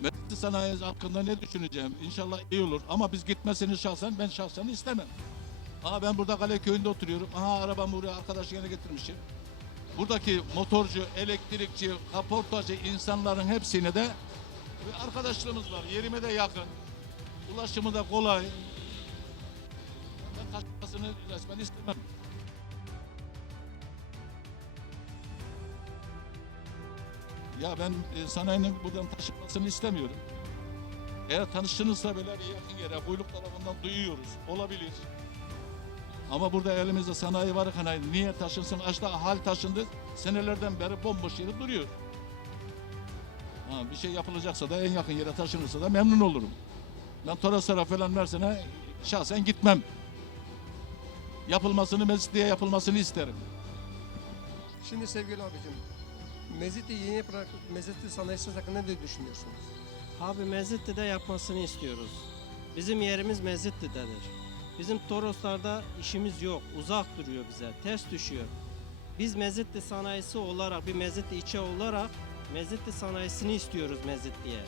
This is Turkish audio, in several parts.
Mezitli sanayi hakkında ne düşüneceğim? İnşallah iyi olur ama biz gitmesini şahsen ben şahsen istemem. Aha ben burada Kale köyünde oturuyorum. Aha arabamı buraya arkadaş yerine getirmişim. Buradaki motorcu, elektrikçi, kaportacı insanların hepsine de bir arkadaşlığımız var. Yerime de yakın. Ulaşımı da kolay. Ben kaçmasını resmen istemem. Ya ben e, sanayinin buradan taşınmasını istemiyorum. Eğer tanıştığınızsa böyle bir yakın yere, buyluk tarafından duyuyoruz. Olabilir. Ama burada elimizde sanayi var hani niye taşınsın? Açta hal taşındı. Senelerden beri bomboş yeri duruyor. Ha, bir şey yapılacaksa da en yakın yere taşınırsa da memnun olurum. Ben Toroslara falan Mersin'e şahsen gitmem. Yapılmasını, Mezitli'ye yapılmasını isterim. Şimdi sevgili abicim, Mezitli yeni yapılan Mezitli sanayi sitesi hakkında ne düşünüyorsunuz? Abi Mezitli'de yapmasını istiyoruz. Bizim yerimiz Mezitli'dedir. Bizim Toroslar'da işimiz yok. Uzak duruyor bize. Ters düşüyor. Biz Mezitli sanayisi olarak, bir Mezitli içe olarak Mezitli sanayisini istiyoruz Mezitli'ye.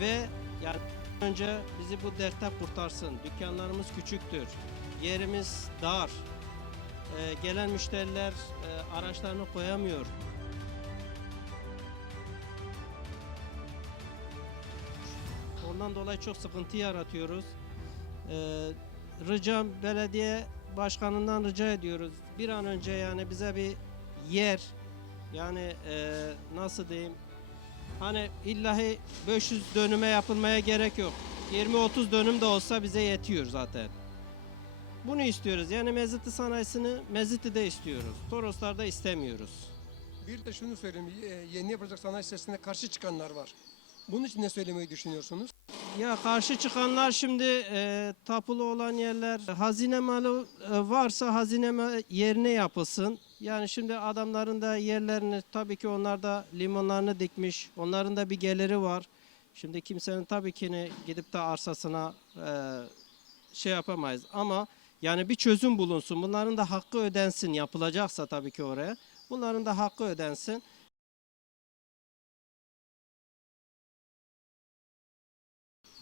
Ve yani önce bizi bu dertten kurtarsın. Dükkanlarımız küçüktür. Yerimiz dar. Ee, gelen müşteriler e, araçlarını koyamıyor. Ondan dolayı çok sıkıntı yaratıyoruz. Ee, ricam belediye başkanından rica ediyoruz. Bir an önce yani bize bir yer yani e, nasıl diyeyim hani illahi 500 dönüme yapılmaya gerek yok. 20-30 dönüm de olsa bize yetiyor zaten. Bunu istiyoruz. Yani Mezitli sanayisini Mezitli'de istiyoruz. Toroslar'da istemiyoruz. Bir de şunu söyleyeyim, yeni yapılacak sanayi sitesine karşı çıkanlar var. Bunun için ne söylemeyi düşünüyorsunuz? Ya karşı çıkanlar şimdi e, tapulu olan yerler hazine malı e, varsa hazine yerine yapılsın. Yani şimdi adamların da yerlerini tabii ki onlar da limonlarını dikmiş. Onların da bir geliri var. Şimdi kimsenin tabii ki gidip de arsasına e, şey yapamayız ama yani bir çözüm bulunsun. Bunların da hakkı ödensin yapılacaksa tabii ki oraya. Bunların da hakkı ödensin.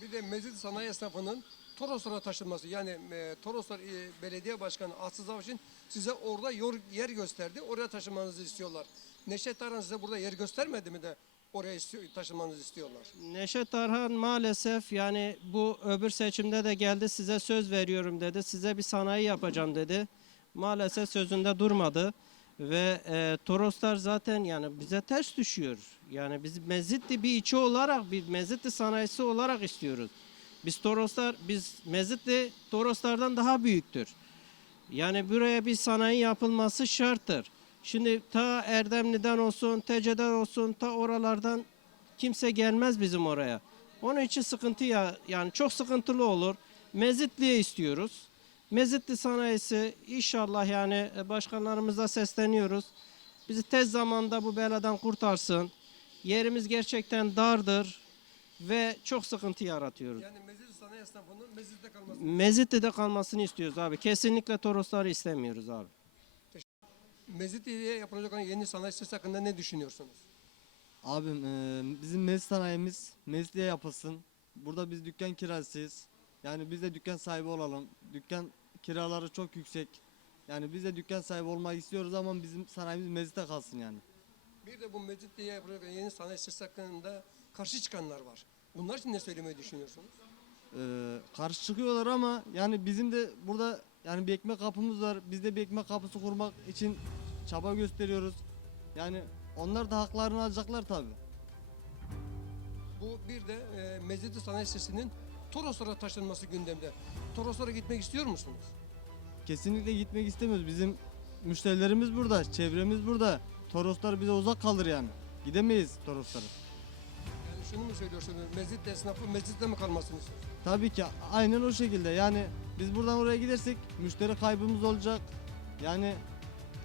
Bir de Mezitli sanayi esnafının Toroslara taşınması yani e, Toroslar e, Belediye Başkanı Aslı Avşin size orada yor- yer gösterdi. Oraya taşınmanızı istiyorlar. Neşet Aran size burada yer göstermedi mi de oraya istiyor, taşınmanızı istiyorlar? Neşet Arhan maalesef yani bu öbür seçimde de geldi size söz veriyorum dedi. Size bir sanayi yapacağım dedi. Maalesef sözünde durmadı. Ve e, Toroslar zaten yani bize ters düşüyor. Yani biz Mezitli bir içi olarak, bir Mezitli sanayisi olarak istiyoruz. Biz Toroslar, biz Mezitli Toroslardan daha büyüktür. Yani buraya bir sanayi yapılması şarttır. Şimdi ta Erdemli'den olsun, Tece'den olsun, ta oralardan kimse gelmez bizim oraya. Onun için sıkıntı ya yani çok sıkıntılı olur. Mezitli'ye istiyoruz. Mezitli sanayisi inşallah yani e, başkanlarımıza sesleniyoruz. Bizi tez zamanda bu beladan kurtarsın. Yerimiz gerçekten dardır ve çok sıkıntı yaratıyoruz. Yani Mezitli sanayi esnafının Mezitli'de kalması. Mezitli'de kalmasını istiyoruz abi. Kesinlikle Torosları istemiyoruz abi. Mezitli'ye yapılacak olan yeni sanayi sitesi hakkında ne düşünüyorsunuz? Abim e, bizim mez sanayimiz mezliğe yapılsın. Burada biz dükkan kirasıyız. Yani biz de dükkan sahibi olalım. Dükkan kiraları çok yüksek. Yani biz de dükkan sahibi olmak istiyoruz ama bizim sanayimiz mezite kalsın yani. Bir de bu Mezitli'ye yapılacak olan yeni sanayi sitesi hakkında karşı çıkanlar var. Bunlar için ne söylemeyi düşünüyorsunuz? E, karşı çıkıyorlar ama yani bizim de burada yani bir ekmek kapımız var. Biz de bir ekmek kapısı kurmak için çaba gösteriyoruz. Yani onlar da haklarını alacaklar tabii. Bu bir de e, Mezitli sanayi sitesinin Toroslara taşınması gündemde. Toroslara gitmek istiyor musunuz? Kesinlikle gitmek istemiyoruz. Bizim müşterilerimiz burada, çevremiz burada. Toroslar bize uzak kalır yani. Gidemeyiz Toroslara. Yani şunu mu söylüyorsunuz? Mezitli esnafı Mezitli'de mi kalmasını istiyorsunuz? Tabii ki aynen o şekilde. Yani biz buradan oraya gidersek müşteri kaybımız olacak. Yani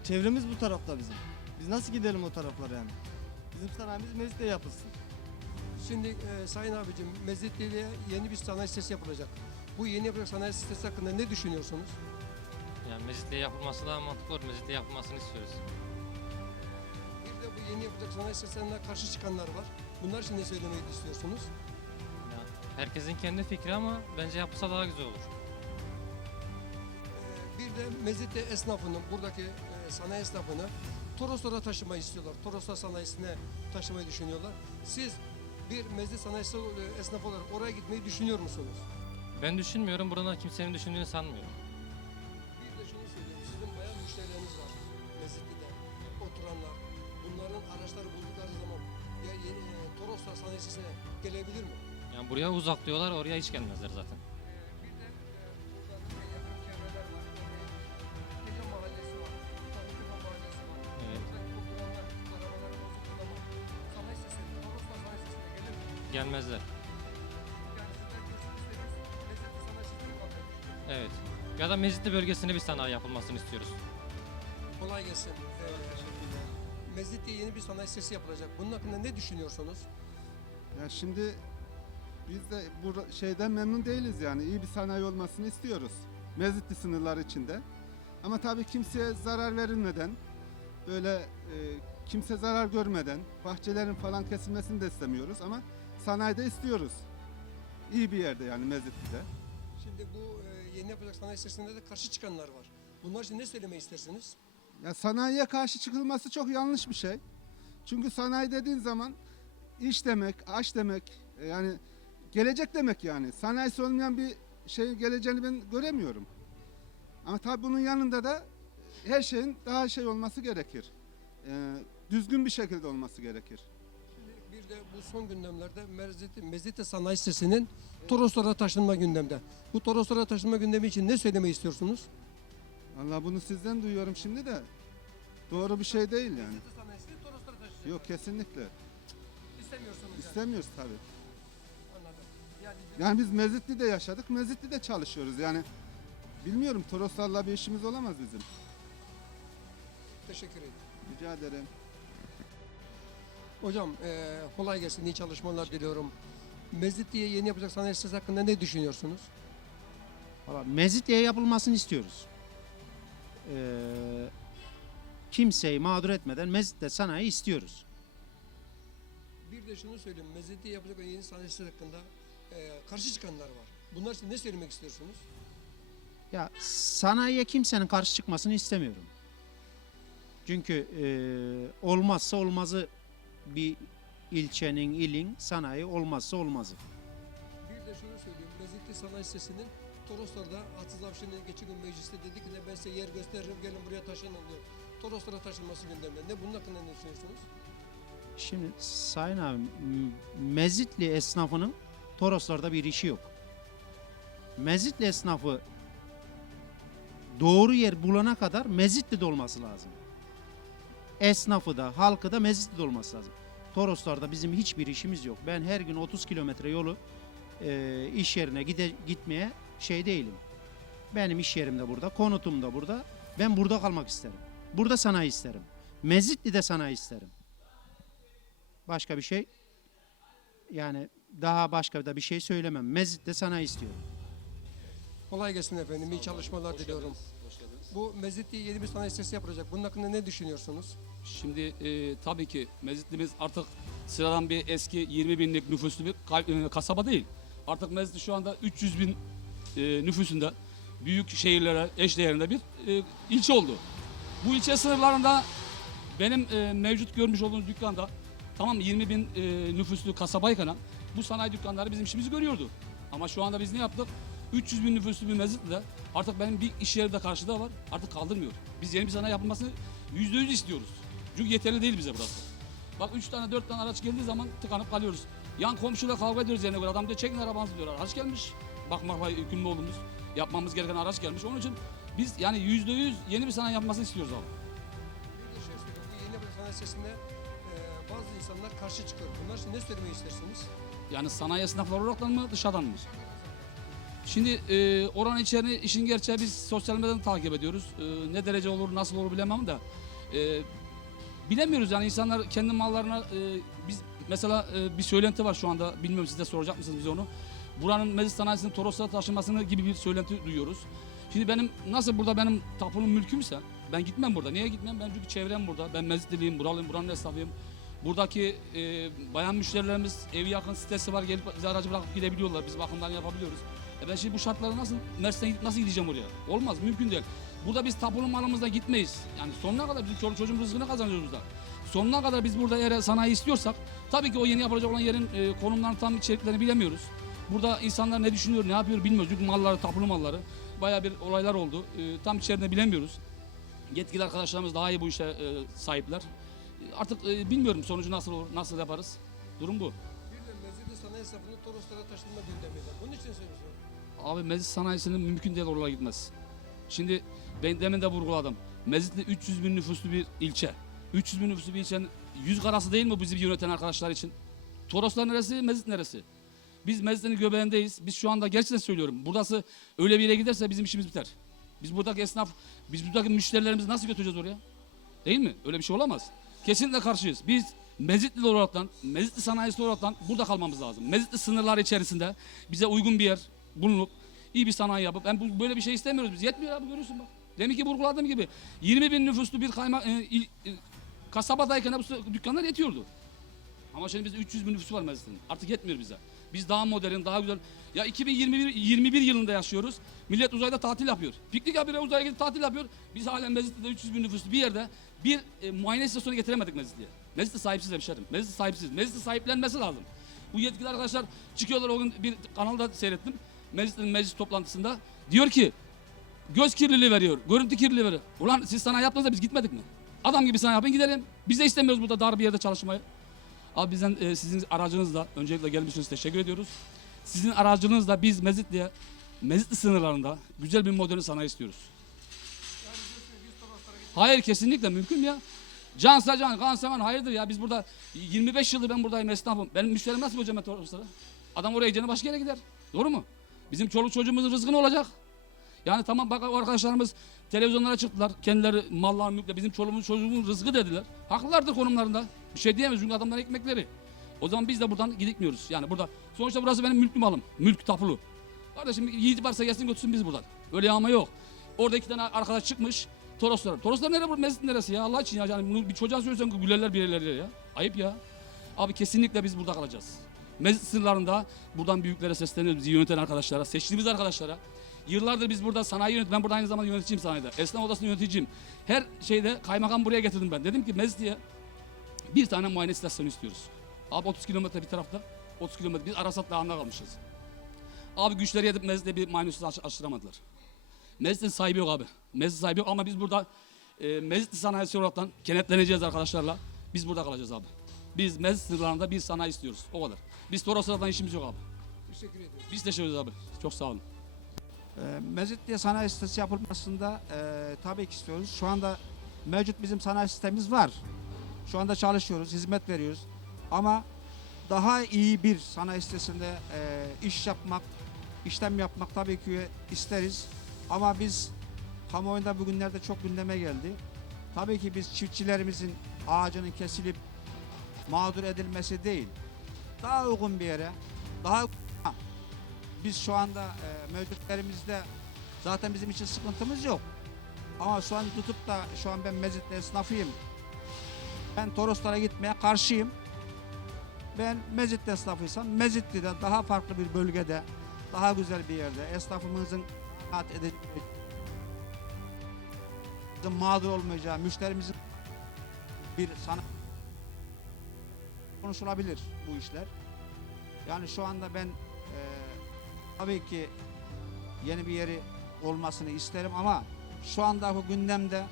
çevremiz bu tarafta bizim. Biz nasıl gidelim o taraflara yani? Bizim sanayimiz Mezit'te yapılsın. Şimdi e, Sayın abicim Mezitli'ye yeni bir sanayi sitesi yapılacak. Bu yeni yapılacak sanayi sitesi hakkında ne düşünüyorsunuz? Yani mezitliğe yapılması daha mantıklı olur. Mezitliğe yapılmasını istiyoruz. Bir de bu yeni yapılacak sanayi sitesine karşı çıkanlar var. Bunlar için ne söylemek istiyorsunuz? Ya, herkesin kendi fikri ama bence yapılsa daha güzel olur. Ee, Bir de Mezitli esnafının, buradaki e, sanayi esnafını Toroslara taşımayı istiyorlar. Toroslar sanayisine taşımayı düşünüyorlar. Siz bir Mezit sanayisi e, esnafı olarak oraya gitmeyi düşünüyor musunuz? Ben düşünmüyorum. Burada kimsenin düşündüğünü sanmıyorum. Bir de şunu söyleyeyim. Sizin bayağı müşterileriniz var Mezitli'de oturanlar. Bunların araçları buldukları zaman ya yeni e, Toroslar sanayisine gelebilir mi? Yani buraya uzak diyorlar, oraya hiç gelmezler zaten. Düşünüyorsunuz. Evet. Ya da Mezitli bölgesinde bir sanayi yapılmasını istiyoruz. Kolay gelsin. Ee, Mezit'te yeni bir sanayi sitesi yapılacak. Bunun hakkında ne düşünüyorsunuz? Ya şimdi biz de bu şeyden memnun değiliz yani. iyi bir sanayi olmasını istiyoruz. Mezitli sınırlar içinde. Ama tabii kimseye zarar verilmeden, böyle e, kimse zarar görmeden, bahçelerin falan kesilmesini de istemiyoruz ama sanayide istiyoruz. İyi bir yerde yani Mezitli'de. Şimdi bu e, yeni yapılacak sanayi sitesinde de karşı çıkanlar var. Bunlar için ne söylemeyi istersiniz? Ya sanayiye karşı çıkılması çok yanlış bir şey. Çünkü sanayi dediğin zaman iş demek, aş demek, e, yani gelecek demek yani. Sanayisi olmayan bir şeyin geleceğini ben göremiyorum. Ama tabii bunun yanında da her şeyin daha şey olması gerekir. E, düzgün bir şekilde olması gerekir. De bu son gündemlerde Mezitli, Mezitli Sanayi Sitesi'nin Toroslara taşınma gündemde. Bu Toroslara taşınma gündemi için ne söylemeyi istiyorsunuz? Allah bunu sizden duyuyorum şimdi de doğru bir şey değil yani. Mezitli Sanayisi Toroslara taşıyacak. Yok kesinlikle. İstemiyorsunuz yani. İstemiyoruz tabii. Anladım. Yani, Yani biz Mezitli'de yaşadık, Mezitli'de çalışıyoruz. Yani bilmiyorum Toroslarla bir işimiz olamaz bizim. teşekkür ederim. Rica ederim. Hocam e, kolay gelsin, iyi çalışmalar diliyorum. Mezitli'ye yeni yapacak sanayi sitesi hakkında ne düşünüyorsunuz? Valla Mezitli'ye yapılmasını istiyoruz. Ee, kimseyi mağdur etmeden Mezitli sanayi istiyoruz. Bir de şunu söyleyeyim, Mezitli'ye yapacak yeni sanayi sitesi hakkında e, karşı çıkanlar var. Bunlar için ne söylemek istiyorsunuz? Ya sanayiye kimsenin karşı çıkmasını istemiyorum. Çünkü e, olmazsa olmazı bir ilçenin, ilin sanayi olmazsa olmazı. Bir de şunu söyleyeyim, Mezitli sanayi sitesinin Toroslar'da Atsız Avşin'in geçen gün mecliste dedi ki ben size yer gösteririm gelin buraya taşının diyor. Toroslara taşınması gündemde. Ne bunun hakkında ne düşünüyorsunuz? Şimdi Sayın abi Mezitli esnafının Toroslar'da bir işi yok. Mezitli esnafı doğru yer bulana kadar Mezitli'de olması lazım. Esnafı da halkı da Mezitli'de olması lazım. Toroslar'da bizim hiçbir işimiz yok. Ben her gün 30 kilometre yolu e, iş yerine gide, gitmeye şey değilim. Benim iş yerim de burada, konutum da burada. Ben burada kalmak isterim. Burada sanayi isterim. Mezitli'de sanayi isterim. Başka bir şey yani daha başka da bir şey söylemem. Mezit'te sanayi istiyorum. Kolay gelsin efendim, iyi çalışmalar diliyorum. Bu Mezitli'ye yeni bir sanayi sitesi yapılacak. Bunun hakkında ne düşünüyorsunuz? Şimdi e, tabii ki Mezitli'miz artık sıradan bir eski 20 binlik nüfuslu bir e, kasaba değil. Artık Mezitli şu anda 300 bin e, nüfusunda büyük şehirlere eşdeğerinde bir e, ilçe oldu. Bu ilçe sınırlarında benim e, mevcut görmüş olduğunuz dükkanda tamam 20 bin e, nüfuslu kasabayken bu sanayi dükkanları bizim işimizi görüyordu. Ama şu anda biz ne yaptık? 300 bin nüfuslu bir Mezitli'de artık benim bir iş yeri de karşıda var. Artık kaldırmıyor. Biz yeni bir sanayi yapılmasını yüzde yüz istiyoruz. Çünkü yeterli değil bize burası. Bak üç tane dört tane araç geldiği zaman tıkanıp kalıyoruz. Yan komşuyla kavga ediyoruz yerine göre. Adam diyor çekin arabanızı diyor. Araç gelmiş. Bakmakla yükümlü olduğumuz yapmamız gereken araç gelmiş. Onun için biz yani yüzde yüz yeni bir sanayi yapmasını istiyoruz abi. Şey yeni bir sanayi sitesinde e, bazı insanlar karşı çıkıyor. Bunlar ne söylemeyi istersiniz? Yani sanayi esnafları olaraktan mı dışarıdan mı? Şimdi e, oranın içerini işin gerçeği biz sosyal medyadan takip ediyoruz. E, ne derece olur nasıl olur bilemem de. E, bilemiyoruz yani insanlar kendi mallarına e, biz mesela e, bir söylenti var şu anda bilmiyorum siz de soracak mısınız biz onu. Buranın meclis sanayisinin Toros'a taşınmasını gibi bir söylenti duyuyoruz. Şimdi benim nasıl burada benim tapunum mülkümse ben gitmem burada. Niye gitmem? Ben çünkü çevrem burada. Ben Mezitliliyim, buralıyım, buranın esnafıyım. Buradaki e, bayan müşterilerimiz evi yakın sitesi var gelip bize aracı bırakıp gidebiliyorlar. Biz bakımlarını yapabiliyoruz. E ben şimdi bu şartlarda nasıl Mersin'e gidip nasıl gideceğim oraya? Olmaz mümkün değil. Burada biz tapulu malımızla gitmeyiz. Yani sonuna kadar bizim çoluk çocuğumuz rızkını kazanıyoruz burada. Sonuna kadar biz burada eğer sanayi istiyorsak tabii ki o yeni yapılacak olan yerin e, konumlarını tam içeriklerini bilemiyoruz. Burada insanlar ne düşünüyor, ne yapıyor bilmiyoruz. Çünkü malları, tapulu malları bayağı bir olaylar oldu. E, tam içerisinde bilemiyoruz. Yetkili arkadaşlarımız daha iyi bu işe e, sahipler. E, Artık e, bilmiyorum sonucu nasıl olur, nasıl yaparız. Durum bu. Bir de Mezitli sanayi esnafının Toroslara taşınma gündeminde. Bunun için söylüyorum. Abi mezit sanayisinin mümkün değil oralara gitmez. Şimdi ben demin de vurguladım. Mezitli 300 bin nüfuslu bir ilçe. 300 bin nüfuslu bir ilçenin yüz karası değil mi bizi yöneten arkadaşlar için? Toroslar neresi, Mezit neresi? Biz Mezitli'nin göbeğindeyiz. Biz şu anda gerçekten söylüyorum. Burası öyle bir yere giderse bizim işimiz biter. Biz buradaki esnaf, biz buradaki müşterilerimizi nasıl götüreceğiz oraya? Değil mi? Öyle bir şey olamaz. Kesinlikle karşıyız. Biz Mezitli olaraktan, Mezitli sanayisi olaraktan burada kalmamız lazım. Mezitli sınırlar içerisinde bize uygun bir yer bulunup iyi bir sanayi yapıp ben bu- böyle bir şey istemiyoruz biz. Yetmiyor abi görüyorsun bak. Demin ki vurguladığım gibi 20 bin nüfuslu bir kayma, e, il, e, kasabadayken bu dükkanlar yetiyordu. Ama şimdi bizde 300 bin nüfusu var Mezitli'nin. Artık yetmiyor bize. Biz daha modern, daha güzel. Ya 2021 21 yılında yaşıyoruz. Millet uzayda tatil yapıyor. Piknik yapıyor, uzaya gidip tatil yapıyor. Biz halen Mezitli'de 300 bin nüfuslu bir yerde bir e, muayene istasyonu getiremedik Mezitli'ye. Mezitli sahipsiz hemşerim. Mezitli sahipsiz. Mezitli sahiplenmesi lazım. Bu yetkili arkadaşlar çıkıyorlar o gün bir kanalda seyrettim. Meclisin meclis toplantısında. Diyor ki göz kirliliği veriyor, görüntü kirliliği veriyor. Ulan siz sana yaptınız da biz gitmedik mi? Adam gibi sana yapın gidelim. Biz de istemiyoruz burada dar bir yerde çalışmayı. Abi bizden e, sizin aracınızla öncelikle gelmişsiniz teşekkür ediyoruz. Sizin aracınızla biz Mezitli'ye Mezitli sınırlarında güzel bir modern sanayi istiyoruz. Hayır kesinlikle mümkün mü ya? Cansa can, kansa man hayırdır ya biz burada 25 yıldır ben buradayım esnafım. Benim müşterim nasıl bulacağım Toroslara? Adam oraya gideceğine başka yere gider. Doğru mu? Bizim çoluk çocuğumuzun rızkı olacak? Yani tamam bak arkadaşlarımız televizyonlara çıktılar. Kendileri mallar mülkle bizim çoluğumuz çocuğumuz rızkı dediler. Haklılardır konumlarında. Bir şey diyemeyiz çünkü adamların ekmekleri. O zaman biz de buradan gidikmiyoruz. Yani burada sonuçta burası benim mülklü malım. Mülk tapulu. Kardeşim yiğit varsa gelsin götürsün biz buradan. Öyle yağma yok. Orada iki tane arkadaş çıkmış. Toroslar. Toroslar nere bu? Mezit neresi ya? Allah için ya. Yani bunu bir çocuğa söylesen gülerler bir yerlere ya. Ayıp ya. Abi kesinlikle biz burada kalacağız. Mezit sınırlarında buradan büyüklere sesleniyoruz. Bizi yöneten arkadaşlara, seçtiğimiz arkadaşlara. Yıllardır biz burada sanayi yönet. Ben burada aynı zamanda yöneticiyim sanayide. Esnaf odasının yöneticiyim. Her şeyde kaymakam buraya getirdim ben. Dedim ki Mezit'e bir tane muayene istasyonu istiyoruz. Abi 30 kilometre bir tarafta. 30 kilometre. Biz Arasat Dağı'nda kalmışız. Abi güçleri yedip Mezit'e bir muayene istasyonu aç- açtıramadılar. Mezit'in sahibi yok abi. Mezit sahibi yok ama biz burada e, Mezitli sanayisi olaraktan kenetleneceğiz arkadaşlarla. Biz burada kalacağız abi. Biz Mezit sınırlarında bir sanayi istiyoruz. O kadar. Biz Toroslardan işimiz yok abi. Teşekkür ediyorum. Biz teşekkür ederiz abi. Çok sağ olun. E, Mezitli'ye sanayi sitesi yapılmasında e, tabii ki istiyoruz. Şu anda mevcut bizim sanayi sistemimiz var. Şu anda çalışıyoruz, hizmet veriyoruz. Ama daha iyi bir sanayi sitesinde e, iş yapmak, işlem yapmak tabii ki isteriz. Ama biz kamuoyunda bugünlerde çok gündeme geldi. Tabii ki biz çiftçilerimizin ağacının kesilip mağdur edilmesi değil. Daha uygun bir yere, daha biz şu anda e, mevcutlerimizde zaten bizim için sıkıntımız yok. Ama şu an tutup da şu an ben Mezitli esnafıyım. Ben Toroslara gitmeye karşıyım. Ben Mezitli esnafıysam Mezitli'de daha farklı bir bölgede, daha güzel bir yerde esnafımızın rahat edeceği, mağdur olmayacağı, müşterimizin bir sana konuşulabilir bu işler. Yani şu anda ben e, tabii ki yeni bir yeri olmasını isterim ama şu anda bu gündemde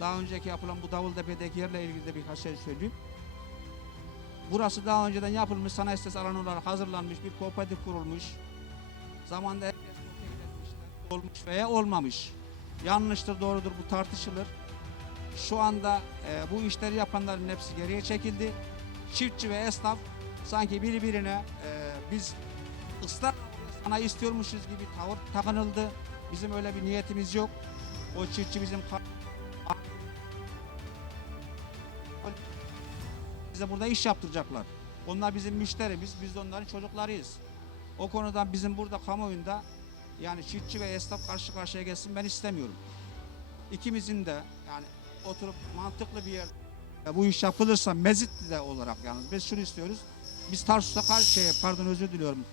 daha önceki yapılan bu Davultepe'deki yerle ilgili de birkaç şey söyleyeyim. Burası daha önceden yapılmış sanayi sitesi alanı olarak hazırlanmış bir kooperatif kurulmuş. Zamanda herkes olmuş veya olmamış. Yanlıştır doğrudur bu tartışılır. Şu anda e, bu işleri yapanların hepsi geriye çekildi. Çiftçi ve esnaf sanki birbirine e, biz ısrar sanayi istiyormuşuz gibi tavır takınıldı. Bizim öyle bir niyetimiz yok. O çiftçi bizim bize burada iş yaptıracaklar. Onlar bizim müşterimiz, biz de onların çocuklarıyız. O konudan bizim burada kamuoyunda yani çiftçi ve esnaf karşı karşıya gelsin ben istemiyorum. İkimizin de yani oturup mantıklı bir yer bu iş yapılırsa Mezitli'de olarak yalnız biz şunu istiyoruz. Biz Tarsus'a karşı şey, pardon özür diliyorum.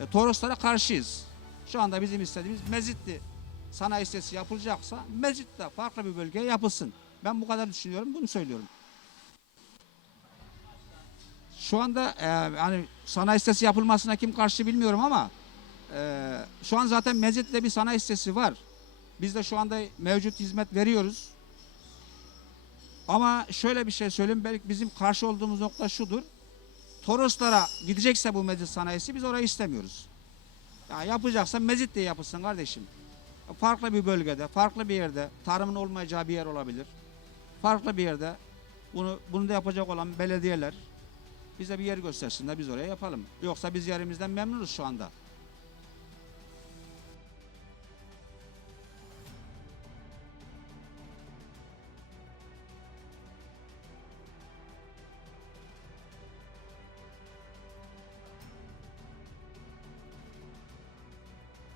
E, Toroslara karşıyız. Şu anda bizim istediğimiz Mezitli sanayi sitesi yapılacaksa Mezit'te farklı bir bölgeye yapılsın. Ben bu kadar düşünüyorum, bunu söylüyorum. Şu anda e, hani sanayi sitesi yapılmasına kim karşı bilmiyorum ama e, şu an zaten Mezit'te bir sanayi sitesi var. Biz de şu anda mevcut hizmet veriyoruz. Ama şöyle bir şey söyleyeyim. Belki bizim karşı olduğumuz nokta şudur. Toroslara gidecekse bu mezit sanayisi biz orayı istemiyoruz. Yani yapacaksa Mezit'te yapılsın kardeşim. Farklı bir bölgede, farklı bir yerde, tarımın olmayacağı bir yer olabilir. Farklı bir yerde bunu bunu da yapacak olan belediyeler bize bir yer göstersinler biz oraya yapalım. Yoksa biz yerimizden memnunuz şu anda.